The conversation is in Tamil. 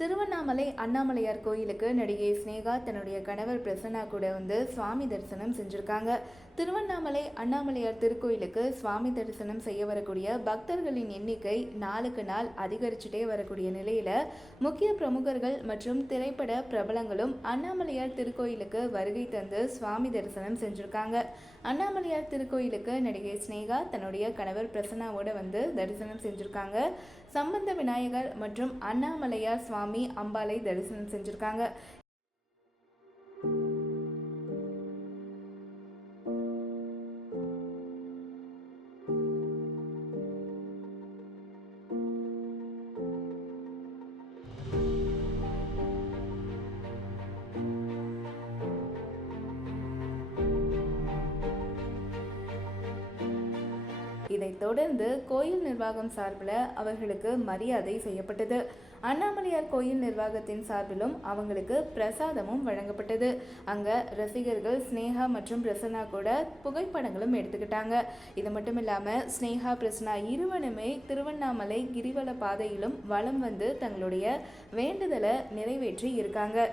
திருவண்ணாமலை அண்ணாமலையார் கோயிலுக்கு நடிகை ஸ்னேகா தன்னுடைய கணவர் பிரசன்னா கூட சுவாமி தரிசனம் செஞ்சிருக்காங்க. திருவண்ணாமலை அண்ணாமலையார் திருக்கோயிலுக்கு சுவாமி தரிசனம் செய்ய வரக்கூடிய பக்தர்களின் எண்ணிக்கை நாளுக்கு நாள் அதிகரிச்சுட்டே வரக்கூடிய நிலையில முக்கிய பிரமுகர்கள் மற்றும் திரைப்பட பிரபலங்களும் அண்ணாமலையார் திருக்கோயிலுக்கு வருகை தந்து சுவாமி தரிசனம் செஞ்சிருக்காங்க. அண்ணாமலையார் திருக்கோயிலுக்கு நடிகை ஸ்னேகா தன்னுடைய கணவர் பிரசன்னாவோட தரிசனம் செஞ்சிருக்காங்க. சம்பந்த விநாயகர் மற்றும் அண்ணாமலையார் சுவாமி அம்பாளை தரிசனம் செஞ்சிருக்காங்க. இதைத் தொடர்ந்து கோயில் நிர்வாகம் சார்பில் அவர்களுக்கு மரியாதை செய்யப்பட்டது. அண்ணாமலையார் கோயில் நிர்வாகத்தின் சார்பிலும் அவங்களுக்கு பிரசாதமும் வழங்கப்பட்டது. அங்க ரசிகர்கள் ஸ்னேகா மற்றும் பிரசன்னா கூட புகைப்படங்களும் எடுத்துக்கிட்டாங்க. இது மட்டும் இல்லாம ஸ்னேகா பிரசன்னா இருவருமே திருவண்ணாமலை கிரிவல பாதையிலும் வலம் வந்து தங்களுடைய வேண்டுதலை நிறைவேற்றி இருக்காங்க.